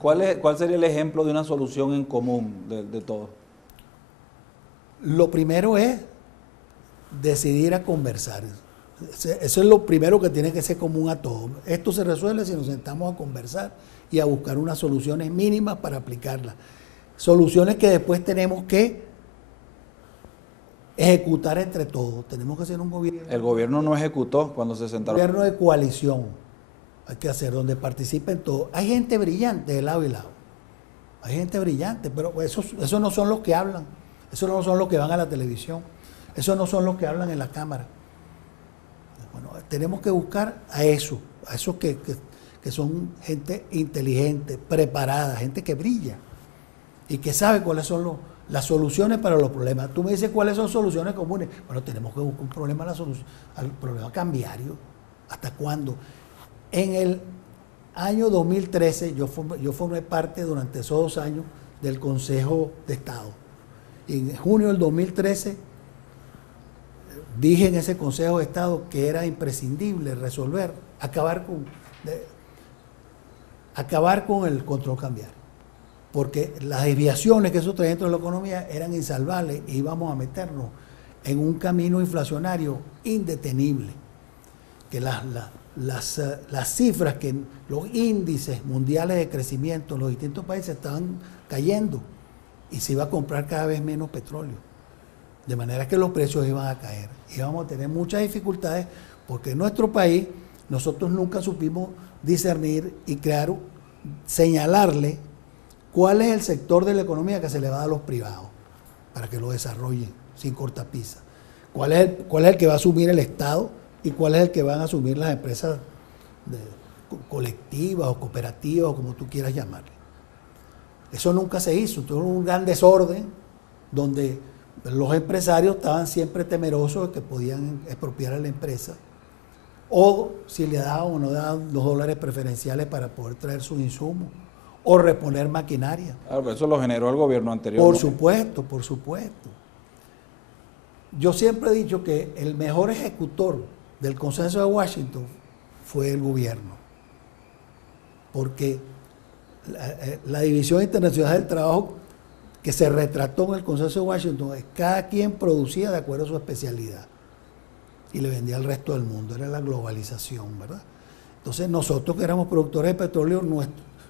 ¿Cuál sería el ejemplo de una solución en común de todo? Lo primero es decidir a conversar. Eso es lo primero que tiene que ser común a todos. Esto se resuelve si nos sentamos a conversar y a buscar unas soluciones mínimas para aplicarlas. Soluciones que después tenemos que ejecutar entre todos. Tenemos que hacer un gobierno. El gobierno no ejecutó cuando se Un sentaron. gobierno de coalición. Hay que hacer donde participen todos. Hay gente brillante de lado y lado. Hay gente brillante, pero esos no son los que hablan. Esos no son los que van a la televisión. Esos no son los que hablan en la cámara. Bueno, tenemos que buscar a esos que son gente inteligente, preparada, gente que brilla y que sabe cuáles son las soluciones para los problemas. Tú me dices cuáles son soluciones comunes. Bueno, tenemos que buscar un problema al problema cambiario. ¿Hasta cuándo? En el año 2013 yo formé parte durante esos 2 años del Consejo de Estado. Y en junio del 2013 dije en ese Consejo de Estado que era imprescindible acabar con el control cambiario, porque las desviaciones que eso trae dentro de la economía eran insalvables e íbamos a meternos en un camino inflacionario indetenible, que las cifras, que los índices mundiales de crecimiento en los distintos países estaban cayendo y se iba a comprar cada vez menos petróleo, de manera que los precios iban a caer. Íbamos a tener muchas dificultades porque en nuestro país nosotros nunca supimos discernir y señalarle cuál es el sector de la economía que se le va a dar a los privados para que lo desarrollen sin cortapisa. ¿Cuál es el que va a asumir el Estado y cuál es el que van a asumir las empresas colectivas o cooperativas o como tú quieras llamarle? Eso nunca se hizo. Tuvo un gran desorden donde los empresarios estaban siempre temerosos de que podían expropiar a la empresa, o si le daban o no daban los dólares preferenciales para poder traer sus insumos, o reponer maquinaria. Claro, pero eso lo generó el gobierno anterior. Por supuesto, por supuesto. Yo siempre he dicho que el mejor ejecutor del consenso de Washington fue el gobierno, porque la División Internacional del Trabajo que se retrató en el consenso de Washington es cada quien producía de acuerdo a su especialidad y le vendía al resto del mundo. Era la globalización, ¿verdad? Entonces nosotros que éramos productores de petróleo,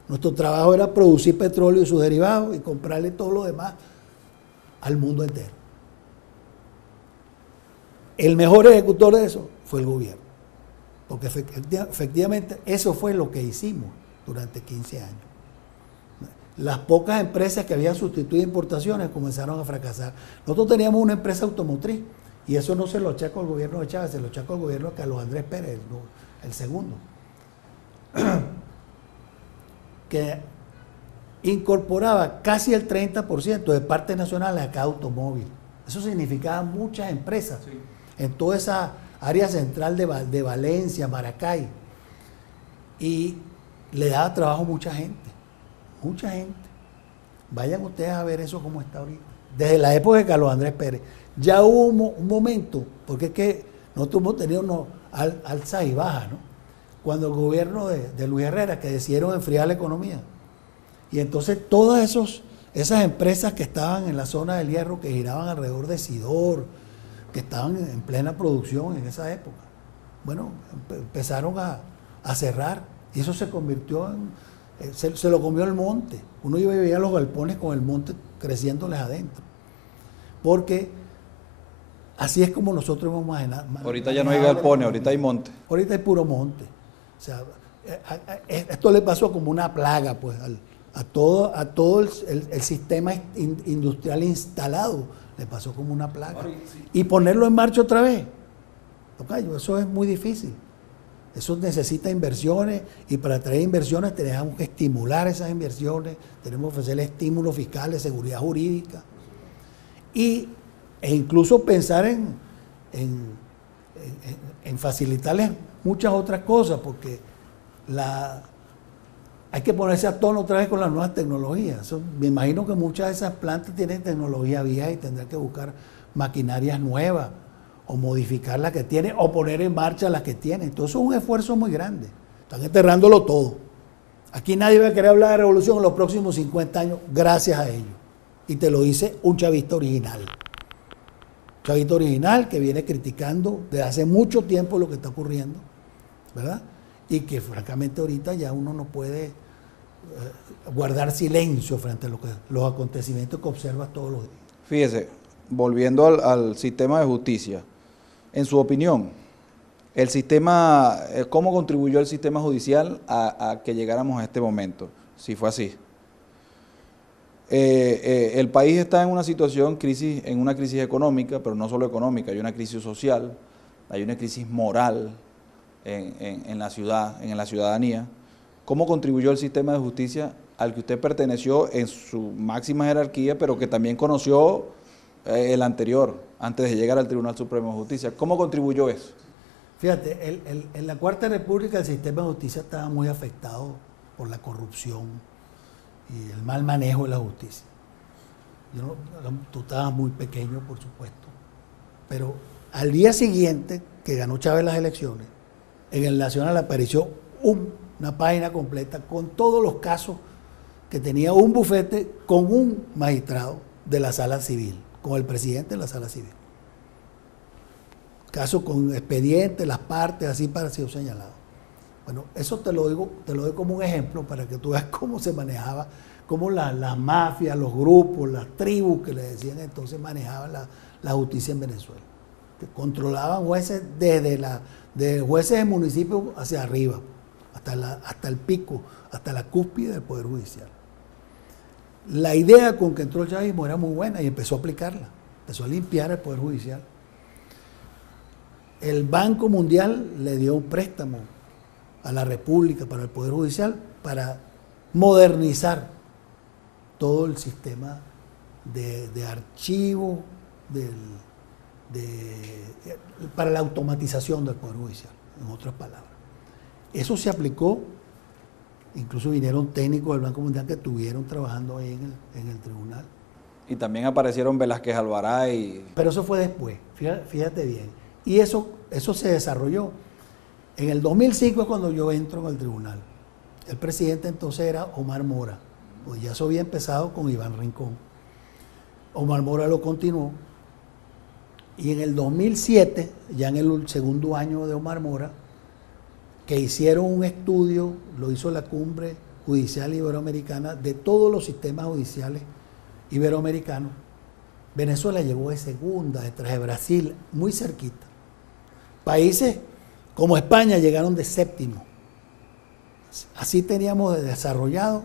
nuestro trabajo era producir petróleo y sus derivados y comprarle todo lo demás al mundo entero. El mejor ejecutor de eso fue el gobierno, porque efectivamente eso fue lo que hicimos durante 15 años. Las pocas empresas que habían sustituido importaciones comenzaron a fracasar. Nosotros teníamos una empresa automotriz y eso no se lo achaco al gobierno de Chávez, se lo achaco al gobierno de Carlos Andrés Pérez, el segundo, que incorporaba casi el 30% de partes nacionales a cada automóvil. Eso significaba muchas empresas en toda esa área central de Valencia, Maracay, y le daba trabajo a mucha gente. Mucha gente. Vayan ustedes a ver eso como está ahorita. Desde la época de Carlos Andrés Pérez. Ya hubo un momento, porque es que nosotros hemos tenido unos alzas y bajas, ¿no? Cuando el gobierno de Luis Herrera, que decidieron enfriar la economía. Y entonces todas esas empresas que estaban en la zona del Hierro, que giraban alrededor de Sidor, que estaban en plena producción en esa época, bueno, empezaron a cerrar. Y eso se convirtió en... Se lo comió el monte. Uno iba y veía los galpones con el monte creciéndoles adentro. Porque así es como nosotros hemos manejado. Ahorita ya no hay galpones, ahorita hay monte. Ahorita hay puro monte. O sea, esto le pasó como una plaga pues a todo el sistema industrial instalado. Le pasó como una plaga. Y ponerlo en marcha otra vez, tocayo, eso es muy difícil. Eso necesita inversiones y para traer inversiones tenemos que estimular esas inversiones, tenemos que ofrecerle estímulos fiscales, seguridad jurídica e incluso pensar en facilitarles muchas otras cosas, porque hay que ponerse a tono otra vez con las nuevas tecnologías. Me imagino que muchas de esas plantas tienen tecnología vieja y tendrán que buscar maquinarias nuevas, o modificar las que tiene, o poner en marcha las que tiene. Entonces es un esfuerzo muy grande. Están enterrándolo todo. Aquí nadie va a querer hablar de revolución en los próximos 50 años gracias a ellos. Y te lo dice un chavista original. Chavista original que viene criticando desde hace mucho tiempo lo que está ocurriendo, ¿verdad? Y que francamente ahorita ya uno no puede guardar silencio frente a los acontecimientos que observas todos los días. Fíjese, volviendo al sistema de justicia, en su opinión, el sistema, ¿cómo contribuyó el sistema judicial a que llegáramos a este momento? Si fue así. El país está en una situación, en una crisis económica, pero no solo económica, hay una crisis social, hay una crisis moral en la ciudad, en la ciudadanía. ¿Cómo contribuyó el sistema de justicia al que usted perteneció en su máxima jerarquía, pero que también conoció el anterior, antes de llegar al Tribunal Supremo de Justicia? ¿Cómo contribuyó eso? Fíjate, en la Cuarta República el sistema de justicia estaba muy afectado por la corrupción y el mal manejo de la justicia. Tú estabas muy pequeño, por supuesto, pero al día siguiente que ganó Chávez las elecciones, en el Nacional apareció una página completa con todos los casos que tenía un bufete con un magistrado de la Sala Civil, con el presidente de la Sala Civil. Casos con expedientes, las partes, así para ser señalado. Bueno, eso te lo doy como un ejemplo para que tú veas cómo se manejaba, cómo las mafias, los grupos, las tribus que le decían entonces manejaban la justicia en Venezuela. Que controlaban jueces de jueces de municipios hacia arriba, hasta el pico, hasta la cúspide del Poder Judicial. La idea con que entró el chavismo era muy buena y empezó a aplicarla, empezó a limpiar el Poder Judicial. El Banco Mundial le dio un préstamo a la República para el Poder Judicial para modernizar todo el sistema de archivo, para la automatización del Poder Judicial, en otras palabras. Eso se aplicó, incluso vinieron técnicos del Banco Mundial que estuvieron trabajando ahí en el tribunal. Y también aparecieron Velázquez Alvará Pero eso fue después, fíjate bien. Y eso se desarrolló. En el 2005 es cuando yo entro en el tribunal. El presidente entonces era Omar Mora. Pues ya eso había empezado con Iván Rincón. Omar Mora lo continuó. Y en el 2007, ya en el segundo año de Omar Mora, que hicieron un estudio, lo hizo la Cumbre Judicial Iberoamericana, de todos los sistemas judiciales iberoamericanos. Venezuela llegó de segunda, detrás de Brasil, muy cerquita. Países como España llegaron de séptimo. Así teníamos desarrollado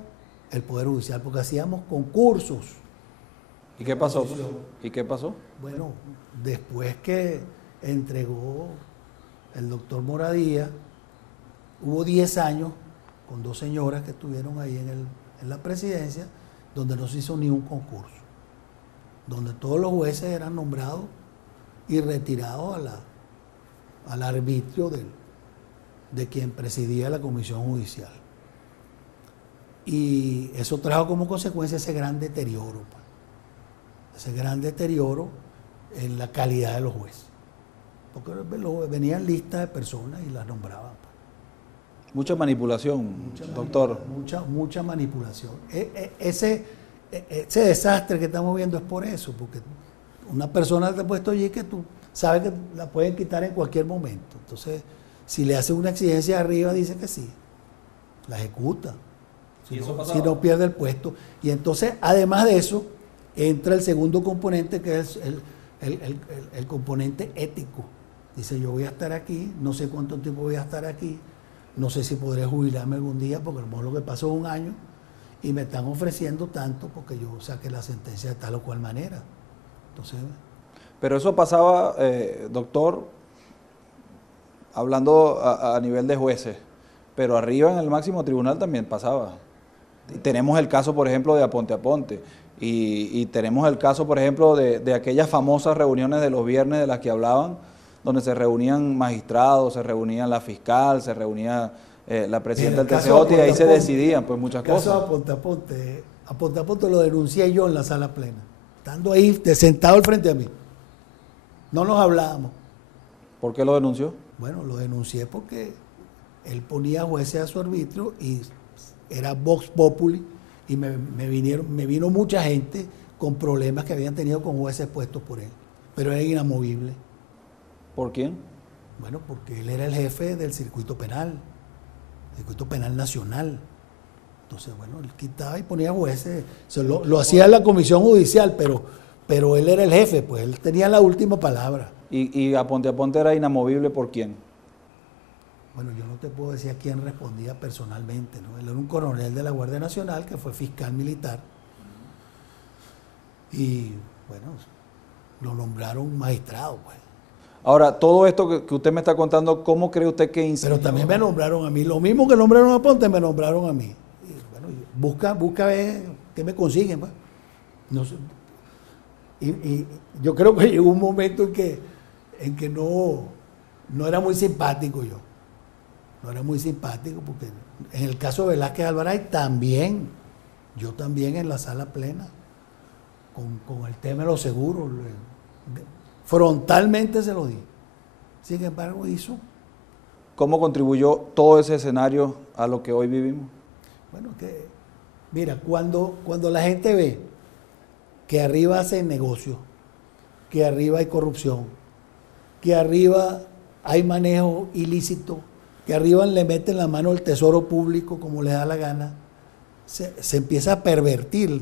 el Poder Judicial, porque hacíamos concursos. ¿Y qué pasó? ¿Y qué pasó? Bueno, después que entregó el doctor Moradía, hubo 10 años con dos señoras que estuvieron ahí en la presidencia, donde no se hizo ni un concurso, donde todos los jueces eran nombrados y retirados al arbitrio de quien presidía la Comisión Judicial. Y eso trajo como consecuencia ese gran deterioro, en la calidad de los jueces. Porque venían listas de personas y las nombraban. Mucha manipulación, doctor. Mucha manipulación. Ese desastre que estamos viendo es por eso, porque una persona te ha puesto allí que tú sabes que la pueden quitar en cualquier momento. Entonces, si le hace una exigencia arriba, dice que sí, la ejecuta. Si no pierde el puesto. Y entonces, además de eso, entra el segundo componente, que es el componente ético. Dice, yo voy a estar aquí, no sé cuánto tiempo voy a estar aquí, no sé si podré jubilarme algún día, porque a lo mejor lo que pasó es un año, y me están ofreciendo tanto porque yo saqué la sentencia de tal o cual manera. Entonces, pero eso pasaba, doctor, hablando a nivel de jueces, pero arriba en el máximo tribunal también pasaba. Y tenemos el caso, por ejemplo, de Aponte a Ponte, y tenemos el caso, por ejemplo, de aquellas famosas reuniones de los viernes de las que hablaban, donde se reunían magistrados, se reunía la fiscal, se reunía la presidenta del TCJ, y ahí se decidían pues muchas cosas. Aponte a Ponte lo denuncié yo en la sala plena, estando ahí sentado al frente a mí. No nos hablábamos. ¿Por qué lo denunció? Bueno, lo denuncié porque él ponía jueces a su arbitrio y era Vox Populi, y me vino mucha gente con problemas que habían tenido con jueces puestos por él, pero era inamovible. ¿Por quién? Bueno, porque él era el jefe del circuito penal nacional. Entonces, bueno, él quitaba y ponía jueces, lo hacía la comisión judicial, pero él era el jefe, pues él tenía la última palabra. ¿Y Aponte era inamovible por quién? Bueno, yo no te puedo decir a quién respondía personalmente, ¿no? Él era un coronel de la Guardia Nacional que fue fiscal militar y, bueno, lo nombraron magistrado, pues. Ahora, todo esto que usted me está contando, ¿cómo cree usted que incidió? Pero también me nombraron a mí, lo mismo que nombraron a Ponte, me nombraron a mí. Y, bueno, busca ver qué me consiguen, pues. No sé. Y yo creo que llegó un momento en que no era muy simpático yo. No era muy simpático porque en el caso de Velázquez Alvaray también, yo también en la sala plena, con el tema de los seguros, frontalmente se lo di. Sin embargo, hizo. ¿Cómo contribuyó todo ese escenario a lo que hoy vivimos? Bueno, mira, cuando la gente ve que arriba hacen negocio, que arriba hay corrupción, que arriba hay manejo ilícito, que arriba le meten la mano al tesoro público como les da la gana, se empieza a pervertir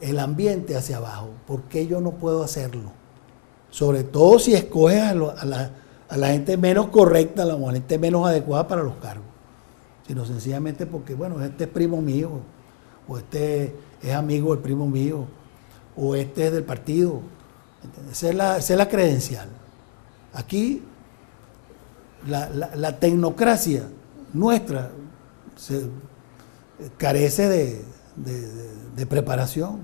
el ambiente hacia abajo. ¿Por qué yo no puedo hacerlo? Sobre todo si escoges a la gente menos correcta, a la gente menos adecuada para los cargos. Sino sencillamente porque, bueno, este es primo mío, o este es amigo del primo mío, o este es del partido. Esa es la credencial. Aquí la tecnocracia nuestra carece de preparación.